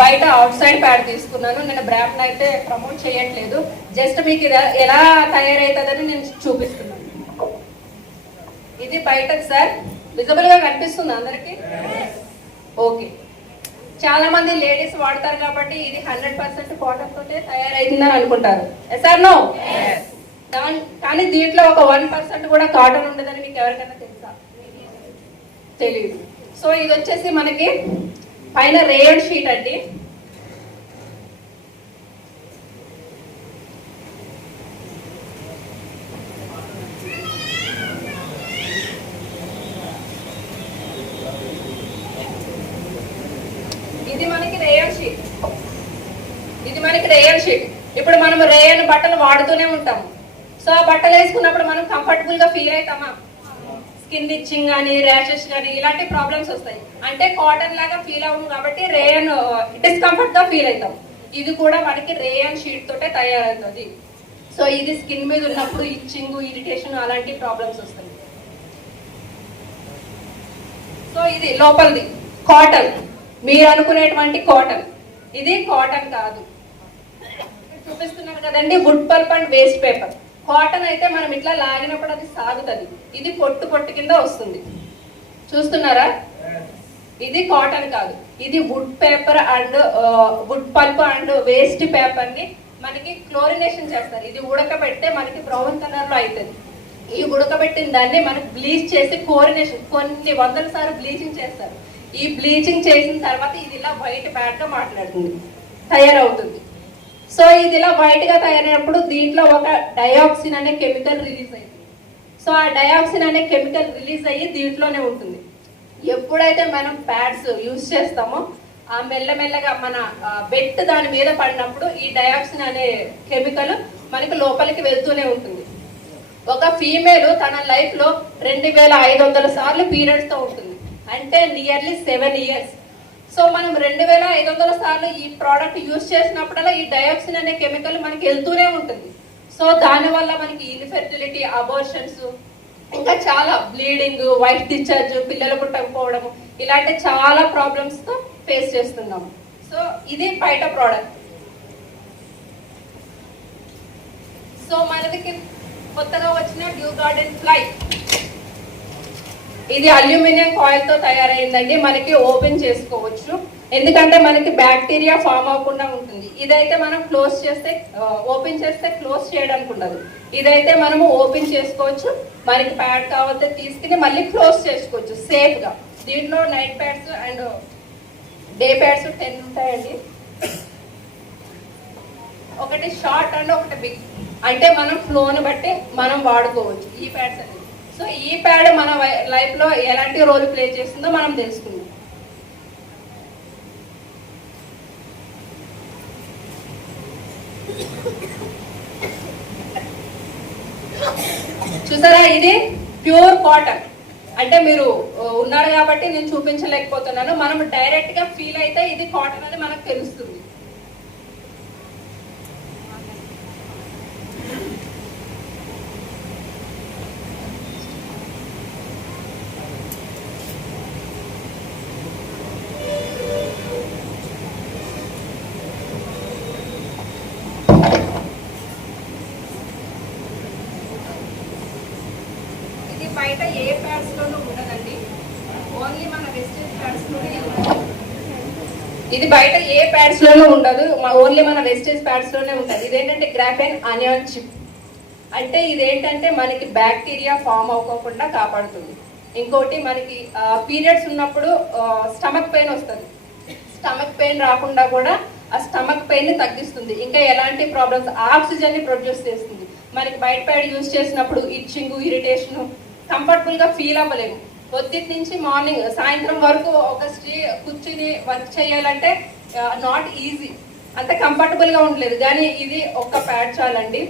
బయట out side pad తీసుకున్నాను. నేను బ్రాండ్ అయితే ప్రమోట్ చేయట్లేదు. జస్ట్ మీకు ఇది ఎలా తయారవుతుందని నేను చూపిస్తున్నాను. ఇది బయటకు సార్ విజిబుల్గా కనిపిస్తుంది అందరికి? ఓకే చాలా మంది లేడీస్ వాడతారు కాబట్టి ఇది హండ్రెడ్ పర్సెంట్ కాటన్ తోటే తయారైతుందని అనుకుంటారు. సార్ నో కానీ దీంట్లో ఒక వన్ పర్సెంట్ కూడా కాటన్ ఉండదని మీకు ఎవరికైనా తెలుసా? తెలియదు. సో ఇది వచ్చేసి మనకి పైన రేయర్ షీట్ అండి. ఇది మనకి రేయర్ షీట్. ఇది మనకి రేయర్ షీట్. ఇప్పుడు మనం రేయన్ బట్టలు వాడుతూనే ఉంటాము. సో ఆ బట్టలు వేసుకున్నప్పుడు మనం కంఫర్టబుల్గా ఫీల్ అవుతామా? స్కిన్ ఇచ్చింగ్ కానీ ర్యాషెస్ కానీ ఇలాంటి ప్రాబ్లమ్స్ వస్తాయి. అంటే కాటన్ లాగా ఫీల్ అవ్వము కాబట్టి రేయన్ డిస్కంఫర్ట్గా ఫీల్ అవుతాం. ఇది కూడా మనకి రేయన్ షీట్ తోటే తయారవుతుంది. సో ఇది స్కిన్ మీద ఉన్నప్పుడు ఇచ్చింగ్ ఇరిటేషన్ అలాంటి ప్రాబ్లమ్స్ వస్తాయి. సో ఇది లోపలిది. కాటన్. మీరు అనుకునేటువంటి కాటన్. ఇది కాటన్ కాదు. చూపిస్తున్నాం కదండి wood pulp and waste paper cotton అయితే మనం ఇట్లా లాగినప్పుడు అది సాగుతుంది. ఇది పొట్టు పొట్టు కింద వస్తుంది. చూస్తున్నారా? ఇది కాటన్ కాదు. ఇది wood paper and wood pulp and waste పేపర్ని మనకి క్లోరినేషన్ చేస్తారు. ఇది ఉడకబెడితే మనకి బ్రౌన్ కలర్లో అవుతుంది ఈ ఉడకబెట్టిన దాన్ని మనం బ్లీచ్ చేసి క్లోరినేషన్ కొన్ని వందల సార్లు బ్లీచింగ్ చేస్తారు. ఈ బ్లీచింగ్ చేసిన తర్వాత ఇది ఇలా వైట్ ప్యాడ్గా మాట్లాడుతుంది. తయారవుతుంది. సో ఇది ఇలా వైట్గా తయారైనప్పుడు దీంట్లో ఒక డయాక్సిన్ అనే కెమికల్ రిలీజ్ అయింది. సో ఆ డయాక్సిన్ అనే కెమికల్ రిలీజ్ అయ్యి దీంట్లోనే ఉంటుంది. ఎప్పుడైతే మనం ప్యాడ్స్ యూజ్ చేస్తామో ఆ మెల్లమెల్లగా మన బెట్ దాని మీద పడినప్పుడు ఈ డయాక్సిన్ అనే కెమికల్ మనకి లోపలికి వెళ్తూనే ఉంటుంది. ఒక ఫీమేల్ తన లైఫ్లో రెండు వేల ఐదు వందల సార్లు పీరియడ్స్తో ఉంటుంది. అంటే నియర్లీ సెవెన్ ఇయర్స్. సో మనం రెండు వేల ఐదు వందల సార్లు ఈ ప్రోడక్ట్ యూజ్ చేసినప్పుడల్లా ఈ డయాక్సిన్ అనే కెమికల్ మనకి వెళ్తూనే ఉంటుంది. సో దానివల్ల మనకి ఇన్ఫెర్టిలిటీ అబోర్షన్స్ ఇంకా చాలా బ్లీడింగ్ వైట్ డిశ్చార్జ్ పిల్లలు పుట్టకపోవడం ఇలాంటి చాలా ప్రాబ్లమ్స్తో ఫేస్ చేస్తున్నాం. సో ఇది బయట ప్రోడక్ట్ సో మనకి కొత్తగా వచ్చిన డ్యూ గార్డెన్ ఫ్లై ఇది అల్యూమినియం కాయిల్తో తయారైందండి. మనకి ఓపెన్ చేసుకోవచ్చు. ఎందుకంటే మనకి బ్యాక్టీరియా ఫామ్ అవ్వకుండా ఉంటుంది. ఇదైతే మనం క్లోజ్ చేస్తే ఓపెన్ చేస్తే క్లోజ్ చేయడానికి ఉండదు. ఇదైతే మనము ఓపెన్ చేసుకోవచ్చు. మనకి ప్యాడ్ కావాలంటే తీసుకుని మళ్ళీ క్లోజ్ చేసుకోవచ్చు. సేఫ్గా. దీంట్లో night pads and day pads ten ఉంటాయండి. ఒకటి షార్ట్ అండ్ ఒకటి బిగ్. అంటే మనం ఫ్లోని బట్టి మనం వాడుకోవచ్చు. ఈ ప్యాడ్స్ అనేది సో ఈ ప్యాడ్ మన లైఫ్లో ఎలాంటి రోల్ ప్లే చేస్తుందో మనం తెలుసుకుందాం. చూసారా? ఇది ప్యూర్ కాటన్. అంటే మీరు ఉన్నారు కాబట్టి నేను చూపించలేకపోతున్నాను. మనం డైరెక్ట్గా ఫీల్ అయితే ఇది కాటన్ అని మనకు తెలుస్తుంది. బయట ఏ ప్యాడ్స్లోనూ ఉండదండి. ఓన్లీ మన వెస్టర్న్ ప్యాడ్స్లోనే ఇది. బయట ఏ ప్యాడ్స్ లోనూ ఉండదు. ఓన్లీ మన వెస్టేజ్ ప్యాడ్స్లోనే ఉంటుంది. ఇదేంటంటే గ్రాఫెన్ అనియాన్ చిప్ అంటే ఇదేంటంటే మనకి బ్యాక్టీరియా ఫామ్ అవ్వకుండా కాపాడుతుంది. ఇంకోటి మనకి పీరియడ్స్ ఉన్నప్పుడు స్టమక్ పెయిన్ వస్తుంది. స్టమక్ పెయిన్ రాకుండా కూడా ఆ స్టమక్ పెయిన్ని తగ్గిస్తుంది. ఇంకా ఎలాంటి ప్రాబ్లమ్స్ ఆక్సిజన్ని ప్రొడ్యూస్ చేస్తుంది. మనకి బయట ప్యాడ్ యూజ్ చేసినప్పుడు ఇచ్చింగ్ ఇరిటేషన్ కంఫర్టబుల్గా ఫీల్ అవ్వలేము. పొద్దుటి నుంచి మార్నింగ్ సాయంత్రం వరకు ఒక స్టే కూర్చుని వర్క్ చేయాలంటే నాట్ ఈజీ అంత కంఫర్టబుల్గా ఉండలేదు. కానీ ఇది ఒక్క ప్యాడ్ చాలండి.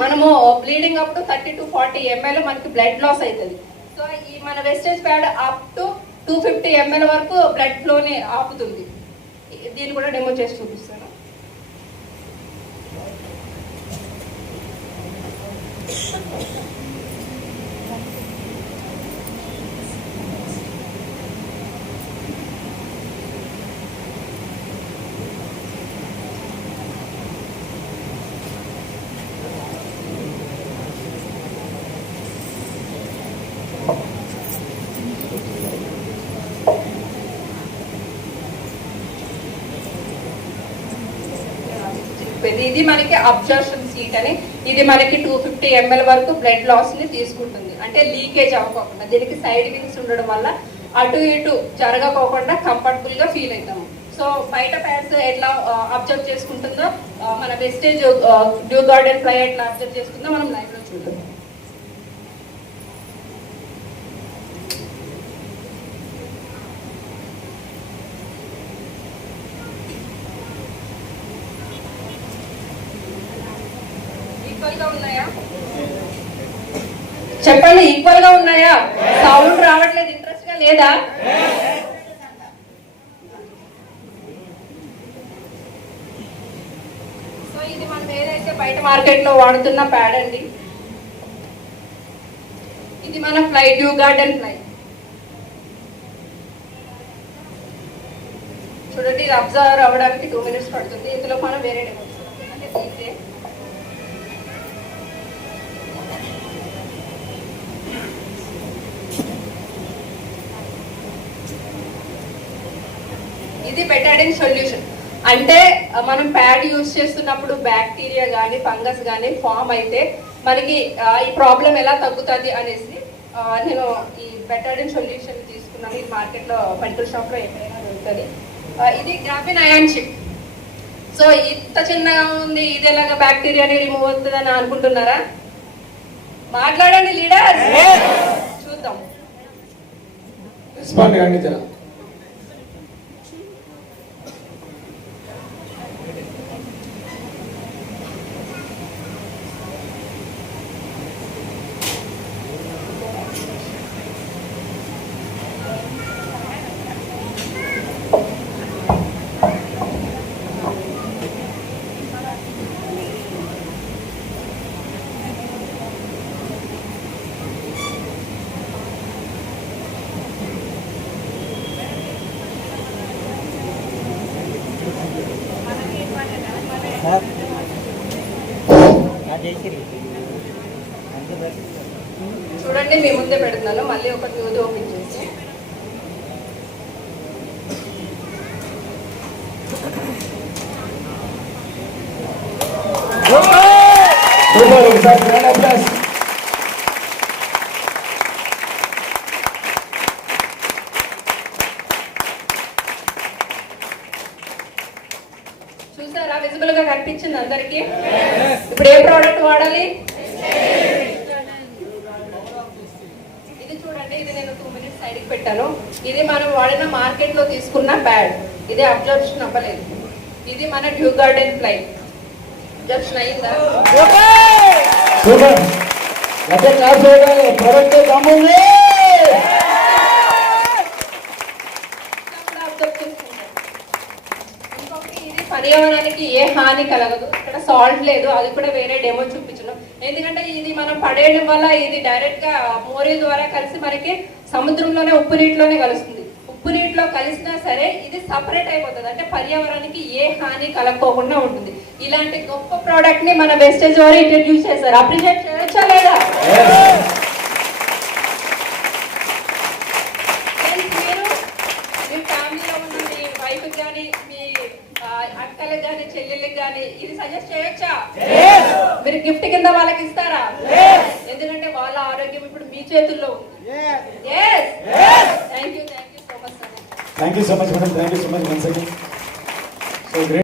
మనము bleeding up to thirty to forty ML మనకి బ్లడ్ లాస్ అవుతుంది సో ఈ మన wastage pad up to two fifty ML వరకు బ్లడ్ ఫ్లోని ఆపుతుంది. దీన్ని కూడా డెమో చేసి చూపిస్తాను. చెప్పేది ఇది మనకి అబ్జర్షన్ సీట్ అని ఇది మనకి టూ ఫిఫ్టీ ఎంఎల్ వరకు బ్లడ్ లాస్ని తీసుకుంటుంది. అంటే లీకేజ్ అవ్వకోకుండా దీనికి సైడ్ వింగ్స్ ఉండడం వల్ల అటు ఇటు జరగకోకుండా కంఫర్టబుల్గా ఫీల్ అవుతాము సో బయట ప్యాడ్స్ ఎట్లా అబ్జర్వ్ చేసుకుంటుందో మన వెస్టేజ్ డ్యూ గార్డెన్ ఫ్లై ఎట్లా అబ్జర్వ్ చేసుకుందో మనం లైఫ్లో చూద్దాం. చెప్పండి ఈక్వల్గా ఉన్నాయా? సౌండ్ రావట్లేదు ఇంట్రెస్ట్గా లేదా? సో ఇది మనం ఏదైతే బయట మార్కెట్లో వాడుతున్న ప్యాడ్ అండి ఇది మన ఫ్లై డ్యూ గార్డెన్ ఫ్లై చూడండి ఇది అబ్జర్వ్ అవ్వడానికి టూ మినిట్స్ పడుతుంది. ఇందులో మనం వేరే డెమో అంటే ఇదే ఇది బెటాడిన్ సొల్యూషన్ అంటే మనం ప్యాడ్ యూజ్ చేస్తున్నప్పుడు బ్యాక్టీరియా కానీ ఫంగస్ కానీ ఫామ్ అయితే మనకి ఈ ప్రాబ్లం ఎలా తగ్గుతుంది అనేసి నేను ఈ బెటాడిన్ సొల్యూషన్ తీసుకున్నాను. ఈ మార్కెట్లో మెడికల్ షాప్లో ఎక్కడైనా దొరుకుతుంది. ఇది గ్రాఫిన్ అయాన్ చిప్ సో ఇంత చిన్నగా ఉంది ఇది ఎలాగ బ్యాక్టీరియాని రిమూవ్ అవుతుందని అనుకుంటున్నారా? మాట్లాడండి లీడర్ చూద్దాం. రెస్పాండ్ చూడండి మీ ముందే పెడుతున్నాను. మళ్ళీ ఒక న్యూది ఓపెన్ చేసి. సూపర్ ఒకసారి గ్రాండ్ అప్లాస్ చూసారా విజిబుల్గా కనిపించింది అందరికి ఇప్పుడు ఏ ప్రోడక్ట్ వాడాలి ఇది చూడండి ఇది నేను టూ మినిట్స్ సైడ్కి పెట్టాను ఇది మనం వాడిన మార్కెట్లో తీసుకున్న ప్యాడ్ ఇది అబ్జర్ప్షన్ అవ్వలేదు. ఇది మన డ్యూ గార్డెన్ ఫ్లై అబ్జర్ప్షన్ అయిందా. ఇంకొకటి ఇది పర్యావరణానికి ఏ హాని కలగదు. ఇక్కడ సాల్ట్ లేదు అది కూడా వేరే డెమో చూపించను ఎందుకంటే ఇది మనం పడేయడం వల్ల ఇది డైరెక్ట్గా మోరీ ద్వారా కలిసి మనకి సముద్రంలోనే ఉప్పు నీటిలోనే కలుస్తుంది. ఉప్పు నీటిలో కలిసినా సరే ఇది సపరేట్ అయిపోతుంది. అంటే పర్యావరణానికి ఏ హాని కలగకోకుండా ఉంటుంది. ఇలాంటి గొప్ప ప్రోడక్ట్ని మన వెస్టేజ్ వారు ఇంట్రడ్యూస్ చేశారు. అప్రిషియేట్ చేయొచ్చా లేదా Friends, మీరు మీ ఫ్యామిలీలో ఉన్న మీ వైఫ్ కానీ మీ ఆ, అక్కలకు కానీ చెల్లెళ్ళకి కానీ ఇది సజెస్ట్ చేయొచ్చా? మీరు గిఫ్ట్ కింద వాళ్ళకి ఇస్తారా? ఎందుకంటే వాళ్ళ ఆరోగ్యం ఇప్పుడు మీ చేతుల్లో ఉంది. Thank you thank you so much thank you so much madam thank you so much once again so great